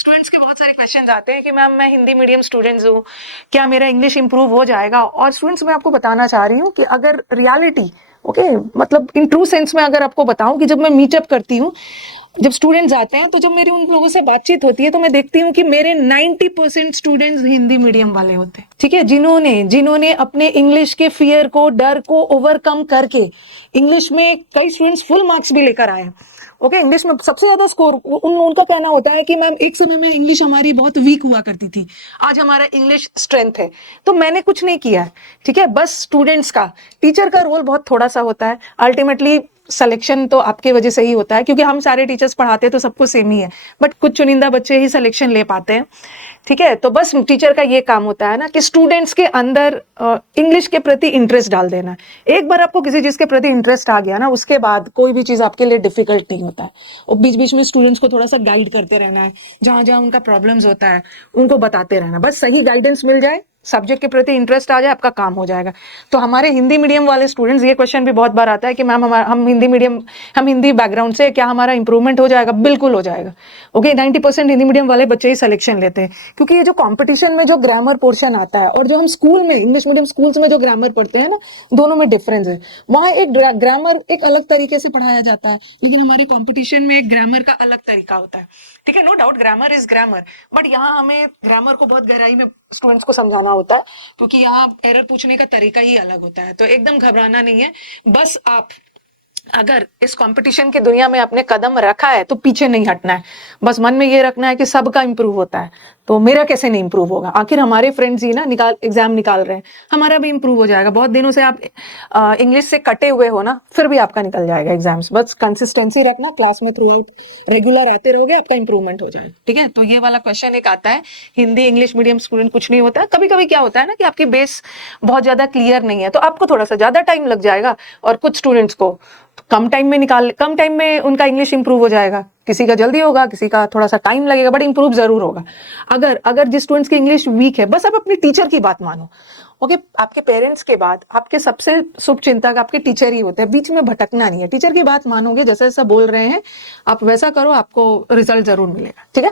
Students के बहुत सारे क्वेश्चन आते हैं कि मैम मैं हिंदी मीडियम स्टूडेंट्स हूँ, क्या मेरा इंग्लिश इंप्रूव हो जाएगा? और स्टूडेंट्स मैं आपको बताना चाह रही हूँ कि अगर रियलिटी मतलब इन ट्रू सेंस में अगर आपको बताऊं कि जब मैं मीटअप करती हूँ, जब स्टूडेंट्स आते हैं तो जब मेरी उन लोगों से बातचीत होती है तो मैं देखती हूँ कि मेरे 90% स्टूडेंट्स हिंदी मीडियम वाले होते हैं, ठीक है, जिन्होंने जिन्होंने अपने इंग्लिश के फियर को, डर को ओवरकम करके इंग्लिश में कई स्टूडेंट्स फुल मार्क्स भी लेकर आए हैं। इंग्लिश में सबसे ज्यादा स्कोर उनका कहना होता है कि मैम एक समय में इंग्लिश हमारी बहुत वीक हुआ करती थी, आज हमारा इंग्लिश स्ट्रेंथ है। तो मैंने कुछ नहीं किया है, ठीक है, बस स्टूडेंट्स का, टीचर का रोल बहुत थोड़ा सा होता है। अल्टीमेटली सिलेक्शन तो आपके वजह से ही होता है, क्योंकि हम सारे टीचर्स पढ़ाते हैं तो सबको सेम ही है, बट कुछ चुनिंदा बच्चे ही सिलेक्शन ले पाते हैं, ठीक है। तो बस टीचर का ये काम होता है ना कि स्टूडेंट्स के अंदर इंग्लिश के प्रति इंटरेस्ट डाल देना। एक बार आपको किसी चीज के प्रति इंटरेस्ट आ गया ना, उसके बाद कोई भी चीज आपके लिए डिफिकल्ट नहीं होता है। और बीच बीच में स्टूडेंट्स को थोड़ा सा गाइड करते रहना है, जहां जहां उनका प्रॉब्लम्स होता है उनको बताते रहना, बस सही गाइडेंस मिल जाए, सब्जेक्ट के प्रति इंटरेस्ट आ जाए, आपका काम हो जाएगा। तो हमारे हिंदी मीडियम वाले स्टूडेंट्स, ये क्वेश्चन भी बहुत बार आता है कि मैम हम हिंदी बैकग्राउंड से, क्या हमारा इंप्रूवमेंट हो जाएगा? बिल्कुल हो जाएगा। 90% हिंदी मीडियम वाले बच्चे ही सिलेक्शन लेते हैं, क्योंकि ये जो कंपटीशन में जो ग्रामर पोर्शन आता है और जो हम स्कूल में इंग्लिश मीडियम स्कूल्स में जो ग्रामर पढ़ते हैं ना, दोनों में डिफरेंस है। वहां एक ग्रामर एक अलग तरीके से पढ़ाया जाता है, लेकिन हमारे कंपटीशन में एक ग्रामर का अलग तरीका होता है, ठीक है। No doubt grammar is grammar, but यहाँ हमें ग्रामर को बहुत गहराई में स्टूडेंट्स को समझाना होता है, क्योंकि यहाँ एरर पूछने का तरीका ही अलग होता है। तो एकदम घबराना नहीं है, बस आप अगर इस कंपटीशन की दुनिया में आपने कदम रखा है तो पीछे नहीं हटना है। बस मन में ये रखना है कि सबका इंप्रूव होता है, तो मेरा कैसे नहीं इंप्रूव होगा? आखिर हमारे फ्रेंड्स ही ना एग्जाम निकाल रहे हैं, हमारा भी इंप्रूव हो जाएगा। बहुत दिनों से आप इंग्लिश से कटे हुए हो ना, फिर भी आपका निकल जाएगा एग्जाम्स। बस कंसिस्टेंसी रखना, क्लास में थ्रू आउट रेगुलर आते रहोगे, आपका इंप्रूवमेंट हो जाएगा, ठीक है। तो ये वाला क्वेश्चन एक आता है, हिंदी इंग्लिश मीडियम स्टूडेंट कुछ नहीं होता है। कभी कभी क्या होता है ना कि आपकी बेस बहुत ज्यादा क्लियर नहीं है, तो आपको थोड़ा सा ज्यादा टाइम लग जाएगा, और कुछ स्टूडेंट्स को कम टाइम में उनका इंग्लिश इंप्रूव हो जाएगा। किसी का जल्दी होगा, किसी का थोड़ा सा टाइम लगेगा, बट इंप्रूव जरूर होगा। अगर जिस स्टूडेंट्स की इंग्लिश वीक है, बस आप अपने टीचर की बात मानो। आपके पेरेंट्स के बाद आपके सबसे शुभ चिंतक आपके टीचर ही होते हैं, बीच में भटकना नहीं है। टीचर की बात मानोगे, जैसा जैसा बोल रहे हैं आप वैसा करो, आपको रिजल्ट जरूर मिलेगा, ठीक है।